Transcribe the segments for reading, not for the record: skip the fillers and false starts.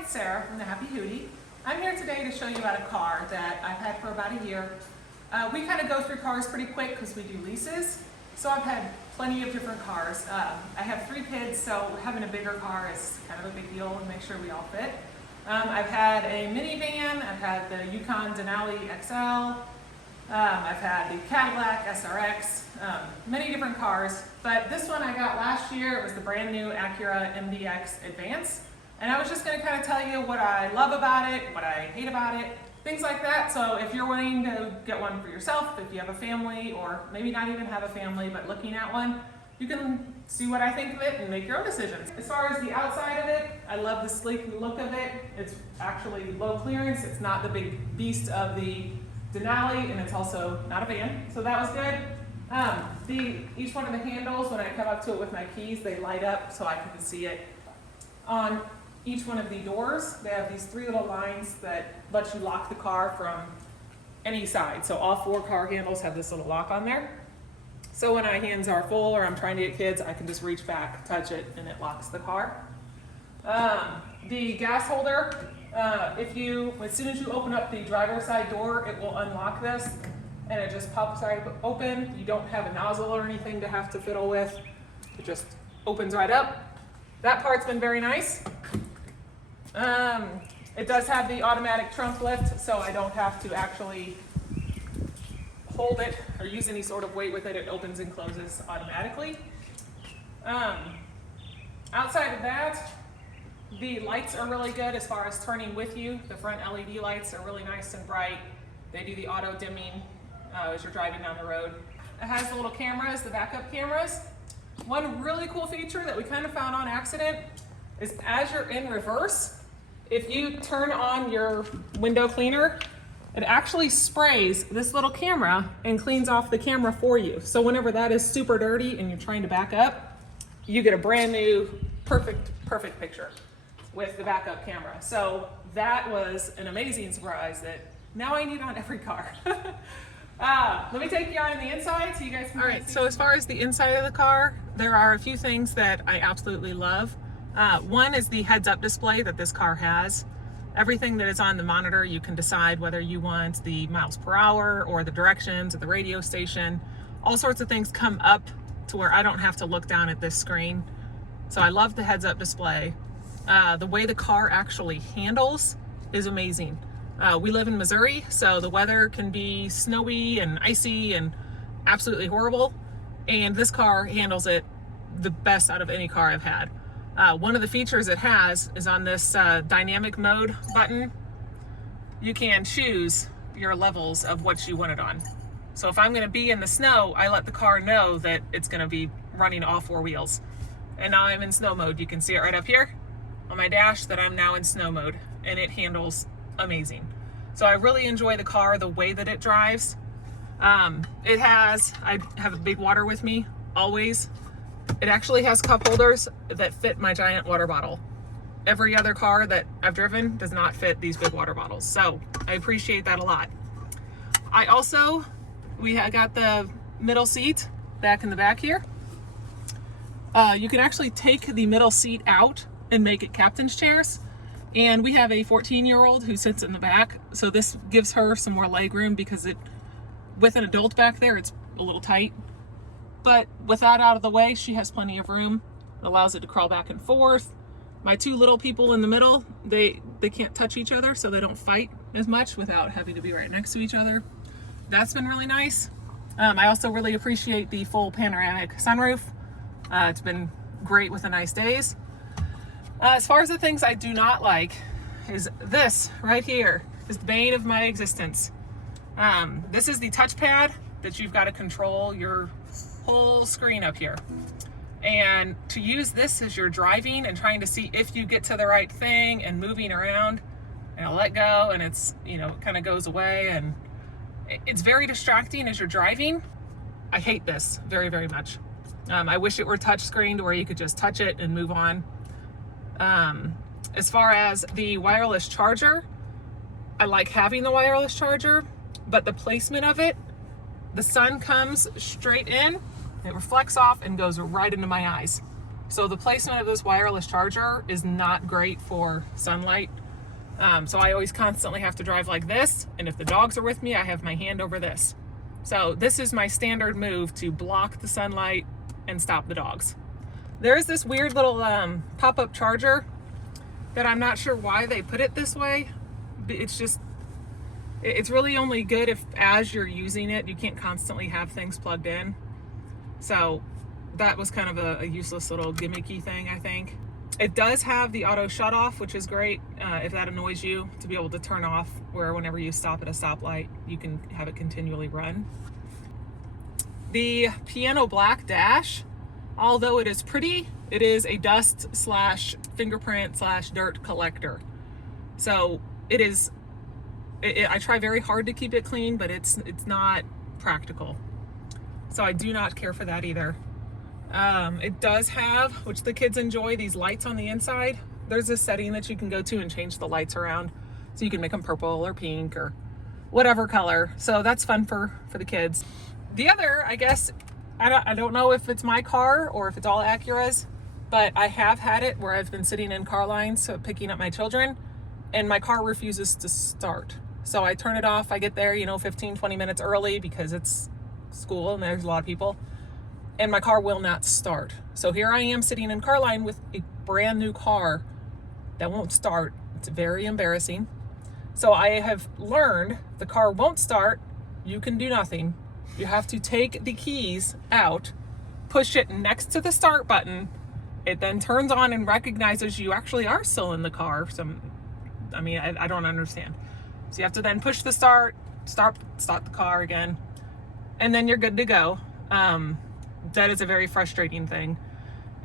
it's Sarah from the Happy Hootie. I'm here today to show you about a car that I've had for about a year. We kind of go through cars pretty quick because we do leases. So I've had plenty of different cars. I have 3 kids, so having a bigger car is kind of a big deal and make sure we all fit. I've had a minivan, I've had the Yukon Denali XL, I've had the Cadillac SRX, many different cars. But this one I got last year. It was the brand new Acura MDX Advance. And I was just going to kind of tell you what I love about it, what I hate about it, things like that. So if you're wanting to get one for yourself, if you have a family, or maybe not even have a family but looking at one, you can see what I think of it and make your own decisions. As far as the outside of it, I love the sleek look of it. It's actually low clearance. It's not the big beast of the Denali, and it's also not a van, so that was good. Each one of the handles, when I come up to it with my keys, they light up so I can see it. On each one of the doors, they have these 3 little lines that let you lock the car from any side. So all 4 car handles have this little lock on there. So when my hands are full or I'm trying to get kids, I can just reach back, touch it, and it locks the car. The gas holder, as soon as you open up the driver's side door, it will unlock this and it just pops right open. You don't have a nozzle or anything to have to fiddle with. It just opens right up. That part's been very nice. It does have the automatic trunk lift, so I don't have to actually hold it or use any sort of weight with it. It opens and closes automatically. Outside of that, the lights are really good as far as turning with you. The front LED lights are really nice and bright. They do the auto dimming as you're driving down the road. It has the little cameras, the backup cameras. One really cool feature that we kind of found on accident is as you're in reverse, if you turn on your window cleaner, it actually sprays this little camera and cleans off the camera for you. So whenever that is super dirty and you're trying to back up, you get a brand new, perfect picture with the backup camera. So that was an amazing surprise that now I need on every car. Let me take you on the inside so you guys can. All right, so as far as the inside of the car, there are a few things that I absolutely love. One is the heads-up display that this car has. Everything that is on the monitor, you can decide whether you want the miles per hour or the directions or the radio station. All sorts of things come up to where I don't have to look down at this screen. So I love the heads-up display. The way the car actually handles is amazing. We live in Missouri, so the weather can be snowy and icy and absolutely horrible. And this car handles it the best out of any car I've had. One of the features it has is on this dynamic mode button. You can choose your levels of what you want it on. So if I'm going to be in the snow, I let the car know that it's going to be running all 4 wheels. And now I'm in snow mode. You can see it right up here on my dash that I'm now in snow mode, and it handles amazing. So I really enjoy the car, the way that it drives. I have a big water with me always. It actually has cup holders that fit my giant water bottle. Every other car that I've driven does not fit these big water bottles. So I appreciate that a lot. We got the middle seat back in the back here. You can actually take the middle seat out and make it captain's chairs. And we have a 14-year-old who sits in the back. So this gives her some more leg room because with an adult back there, it's a little tight. But with that out of the way, she has plenty of room. It allows it to crawl back and forth. My 2 little people in the middle, they can't touch each other, so they don't fight as much without having to be right next to each other. That's been really nice. I also really appreciate the full panoramic sunroof. It's been great with the nice days. As far as the things I do not like is this right here. Is the bane of my existence. This is the touchpad that you've got to control your whole screen up here. And to use this as you're driving and trying to see if you get to the right thing and moving around, and I'll let go and it's, it kind of goes away, and it's very distracting as you're driving. I hate this very, very much. I wish it were touch screen to where you could just touch it and move on. As far as the wireless charger, I like having the wireless charger, but the placement of it, the sun comes straight in, it reflects off and goes right into my eyes. So the placement of this wireless charger is not great for sunlight. So I always constantly have to drive like this. And if the dogs are with me, I have my hand over this. So this is my standard move to block the sunlight and stop the dogs. There is this weird little pop-up charger that I'm not sure why they put it this way. It's really only good if as you're using it, you can't constantly have things plugged in. So that was kind of a useless little gimmicky thing, I think. It does have the auto shut off, which is great if that annoys you, to be able to turn off where whenever you stop at a stoplight, you can have it continually run. The piano black dash, although it is pretty, it is a dust slash fingerprint slash dirt collector. So it is, I try very hard to keep it clean, but it's not practical. So I do not care for that either. It does have, which the kids enjoy, these lights on the inside. There's a setting that you can go to and change the lights around. So you can make them purple or pink or whatever color. So that's fun for the kids. The other, I guess, I don't know if it's my car or if it's all Acura's, but I have had it where I've been sitting in car lines, so picking up my children, and my car refuses to start. So I turn it off, I get there, 15, 20 minutes early because it's school and there's a lot of people, and my car will not start. So here I am sitting in car line with a brand new car that won't start. It's very embarrassing. So I have learned the car won't start, you can do nothing. You have to take the keys out, push it next to the start button. It then turns on and recognizes you actually are still in the car. I don't understand. So you have to then push the start the car again, and then you're good to go. That is a very frustrating thing.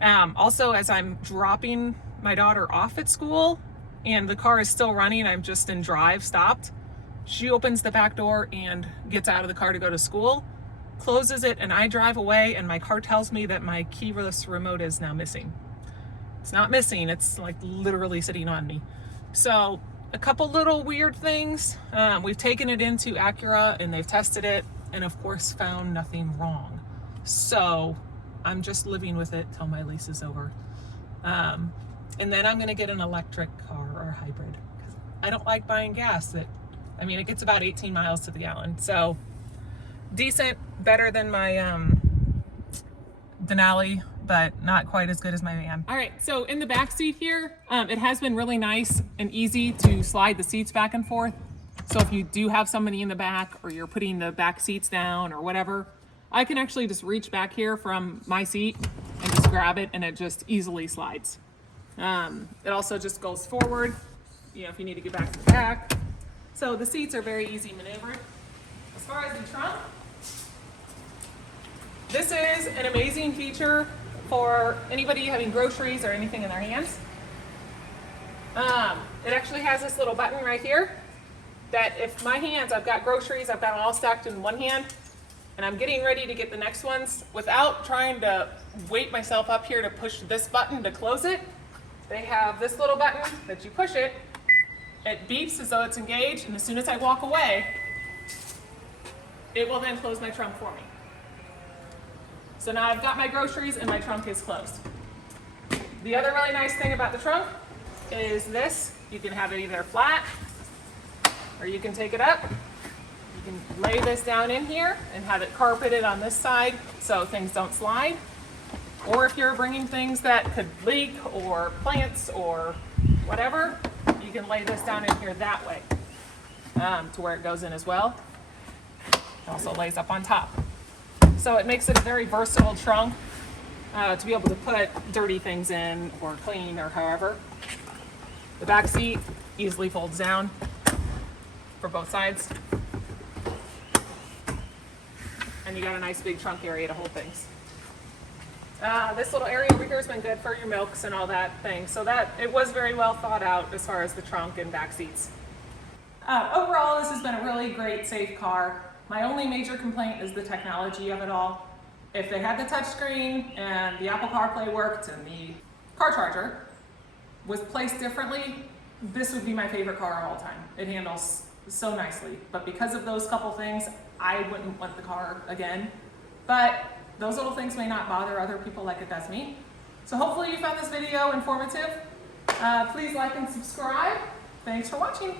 Also, as I'm dropping my daughter off at school and the car is still running, I'm just in drive stopped. She opens the back door and gets out of the car to go to school, closes it, and I drive away, and my car tells me that my keyless remote is now missing. It's not missing, it's like literally sitting on me. So a couple little weird things. We've taken it into Acura and they've tested it and of course found nothing wrong. So I'm just living with it till my lease is over. And then I'm gonna get an electric car or a hybrid, because I don't like buying gas. It gets about 18 miles to the gallon. So decent, better than my Denali, but not quite as good as my van. All right, so in the back seat here, it has been really nice and easy to slide the seats back and forth. So if you do have somebody in the back, or you're putting the back seats down or whatever, I can actually just reach back here from my seat and just grab it, and it just easily slides. It also just goes forward, if you need to get back to the back. So the seats are very easy maneuvering. As far as the trunk, this is an amazing feature for anybody having groceries or anything in their hands. It actually has this little button right here that if I've got groceries, I've got them all stacked in one hand, and I'm getting ready to get the next ones without trying to weight myself up here to push this button to close it. They have this little button that you push it beeps as though it's engaged, and as soon as I walk away, it will then close my trunk for me. So now I've got my groceries and my trunk is closed. The other really nice thing about the trunk is this. You can have it either flat, or you can take it up. You can lay this down in here and have it carpeted on this side so things don't slide. Or if you're bringing things that could leak, or plants or whatever, you can lay this down in here that way to where it goes in as well. It also lays up on top. So it makes it a very versatile trunk to be able to put dirty things in, or clean, or however. The back seat easily folds down for both sides. And you got a nice big trunk area to hold things. This little area over here has been good for your milks and all that thing. So that it was very well thought out as far as the trunk and back seats. Overall, this has been a really great, safe car. My only major complaint is the technology of it all. If they had the touchscreen and the Apple CarPlay worked and the car charger was placed differently, this would be my favorite car of all time. It handles so nicely. But because of those couple things, I wouldn't want the car again. But those little things may not bother other people like it does me. So hopefully you found this video informative. Please like and subscribe. Thanks for watching.